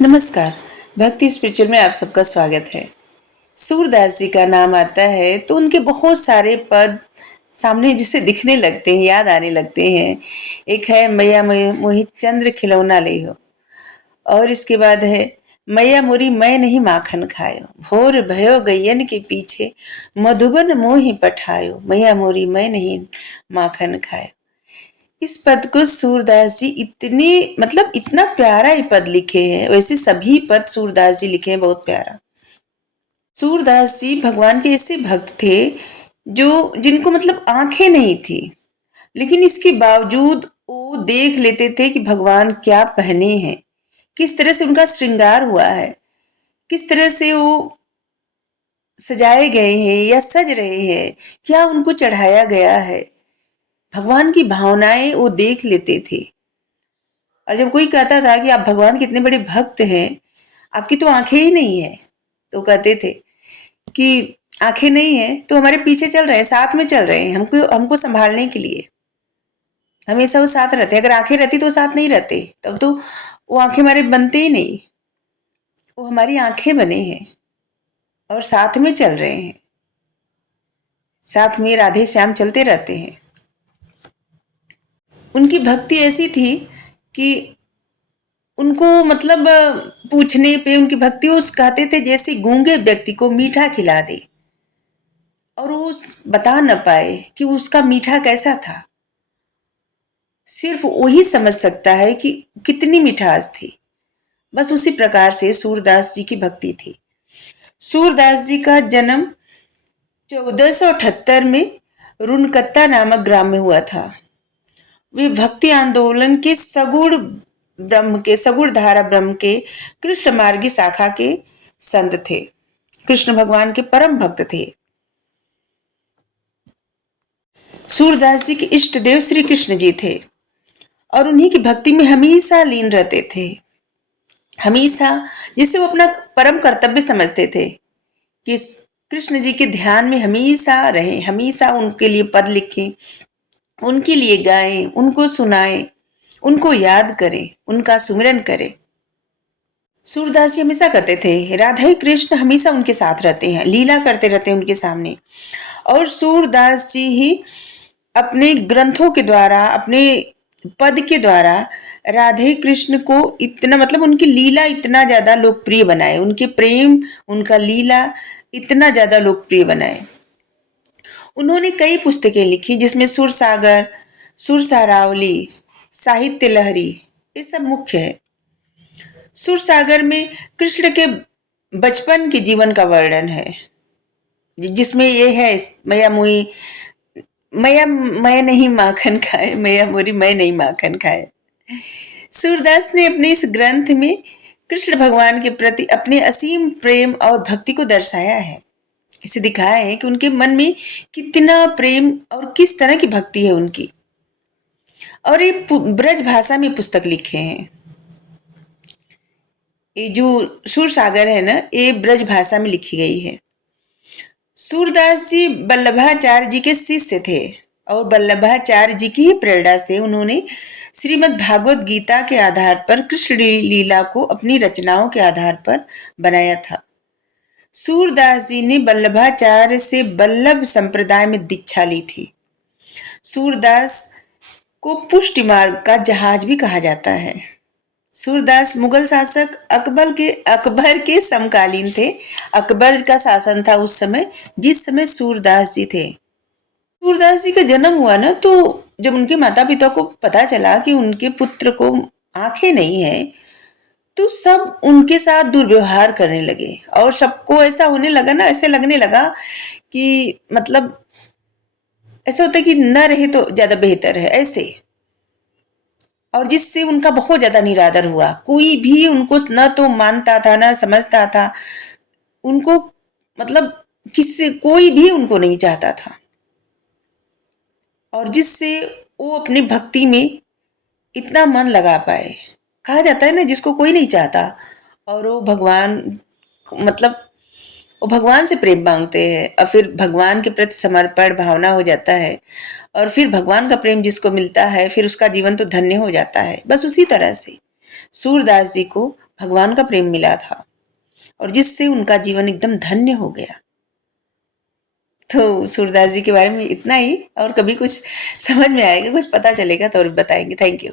नमस्कार। भक्ति स्पिरिचुअल में आप सबका स्वागत है। सूरदास जी का नाम आता है तो उनके बहुत सारे पद सामने जिसे दिखने लगते हैं, याद आने लगते हैं। एक है मैया मोहि चंद्र खिलौना ले हो, और इसके बाद है मैया मोरी मैं नहीं माखन खायो, भोर भयो गैयन के पीछे मधुबन मोहि पठायो, मैया मोरी मैं नहीं माखन खायो। इस पद को सूरदास जी इतना प्यारा ये पद लिखे हैं। वैसे सभी पद सूरदास जी लिखे हैं, बहुत प्यारा। सूरदास जी भगवान के ऐसे भक्त थे जो जिनको आंखें नहीं थी, लेकिन इसके बावजूद वो देख लेते थे कि भगवान क्या पहने हैं, किस तरह से उनका श्रृंगार हुआ है, किस तरह से वो सजाए गए हैं या सज रहे हैं, क्या उनको चढ़ाया गया है। भगवान की भावनाएं वो देख लेते थे। और जब कोई कहता था कि आप भगवान के इतने बड़े भक्त हैं, आपकी तो आंखें ही नहीं है, तो कहते थे कि आंखें नहीं है तो हमारे पीछे चल रहे हैं, साथ में चल रहे हैं, हमको हमको संभालने के लिए हमेशा वो साथ रहते। अगर आंखें रहती तो साथ नहीं रहते, तब तो वो आंखें हमारे बनते ही नहीं। वो हमारी आंखें बने हैं और साथ में चल रहे हैं, साथ में राधे श्याम चलते रहते हैं। उनकी भक्ति ऐसी थी कि उनको पूछने पे उनकी भक्ति उस कहते थे जैसे गूंगे व्यक्ति को मीठा खिला दे, और वो बता न पाए कि उसका मीठा कैसा था। सिर्फ वही समझ सकता है कि कितनी मिठास थी। बस उसी प्रकार से सूरदास जी की भक्ति थी। सूरदास जी का जन्म 1478 में रुनकत्ता नामक ग्राम में हुआ था। वे भक्ति आंदोलन के सगुण धारा ब्रह्म के कृष्ण मार्गी शाखा के संत थे। कृष्ण भगवान के परम भक्त थे। सूरदास जी के इष्ट देव श्री कृष्ण जी थे और उन्हीं की भक्ति में हमेशा लीन रहते थे। हमेशा जिसे वो अपना परम कर्तव्य समझते थे कि कृष्ण जी के ध्यान में हमेशा रहें, हमेशा उनके लिए पद लिखें, उनके लिए गाएं, उनको सुनाएं, उनको याद करें, उनका सुमिरन करें। सूरदास जी हमेशा कहते थे राधा कृष्ण हमेशा उनके साथ रहते हैं, लीला करते रहते हैं उनके सामने। और सूरदास जी ही अपने ग्रंथों के द्वारा, अपने पद के द्वारा राधे कृष्ण को इतना उनकी लीला इतना ज्यादा लोकप्रिय बनाए, उनके प्रेम, उनका लीला इतना ज्यादा लोकप्रिय बनाए। उन्होंने कई पुस्तकें लिखी जिसमें सुर सागर, सुर सारावली, साहित्य लहरी ये सब मुख्य है। सुर सागर में कृष्ण के बचपन के जीवन का वर्णन है, जिसमें ये है मैं नहीं माखन खाए, मैया मोरी मैं नहीं माखन खाए। सूरदास ने अपने इस ग्रंथ में कृष्ण भगवान के प्रति अपने असीम प्रेम और भक्ति को दर्शाया है। इसे दिखाया है कि उनके मन में कितना प्रेम और किस तरह की भक्ति है उनकी। और ये ब्रज भाषा में पुस्तक लिखे हैं। ये जो सुर सागर है ना, ये ब्रज भाषा में लिखी गई है। सूरदास जी वल्लभाचार्य जी के शिष्य थे और वल्लभाचार्य जी की ही प्रेरणा से उन्होंने श्रीमद् भागवत गीता के आधार पर कृष्ण लीला को अपनी रचनाओं के आधार पर बनाया था। सूरदास जी ने वल्लभाचार्य से वल्लभ संप्रदाय में दीक्षा ली थी। सूरदास को पुष्टि मार्ग का जहाज भी कहा जाता है। सूरदास मुगल शासक अकबर के समकालीन थे। अकबर का शासन था उस समय, जिस समय सूरदास जी थे। सूरदास जी का जन्म हुआ ना, तो जब उनके माता पिता को पता चला कि उनके पुत्र को आंखें नहीं है, तो सब उनके साथ दुर्व्यवहार करने लगे और सबको ऐसा होने लगा ना, ऐसे लगने लगा कि ऐसा होता है कि न रहे तो ज्यादा बेहतर है ऐसे। और जिससे उनका बहुत ज्यादा निरादर हुआ। कोई भी उनको न तो मानता था न समझता था। उनको किसी कोई भी उनको नहीं चाहता था। और जिससे वो अपनी भक्ति में इतना मन लगा पाए। कहा जाता है ना, जिसको कोई नहीं चाहता और वो भगवान से प्रेम मांगते हैं और फिर भगवान के प्रति समर्पण भावना हो जाता है, और फिर भगवान का प्रेम जिसको मिलता है फिर उसका जीवन तो धन्य हो जाता है। बस उसी तरह से सूरदास जी को भगवान का प्रेम मिला था और जिससे उनका जीवन एकदम धन्य हो गया। तो सूरदास जी के बारे में इतना ही, और कभी कुछ समझ में आएगा, कुछ पता चलेगा तो और बताएंगे। Thank you.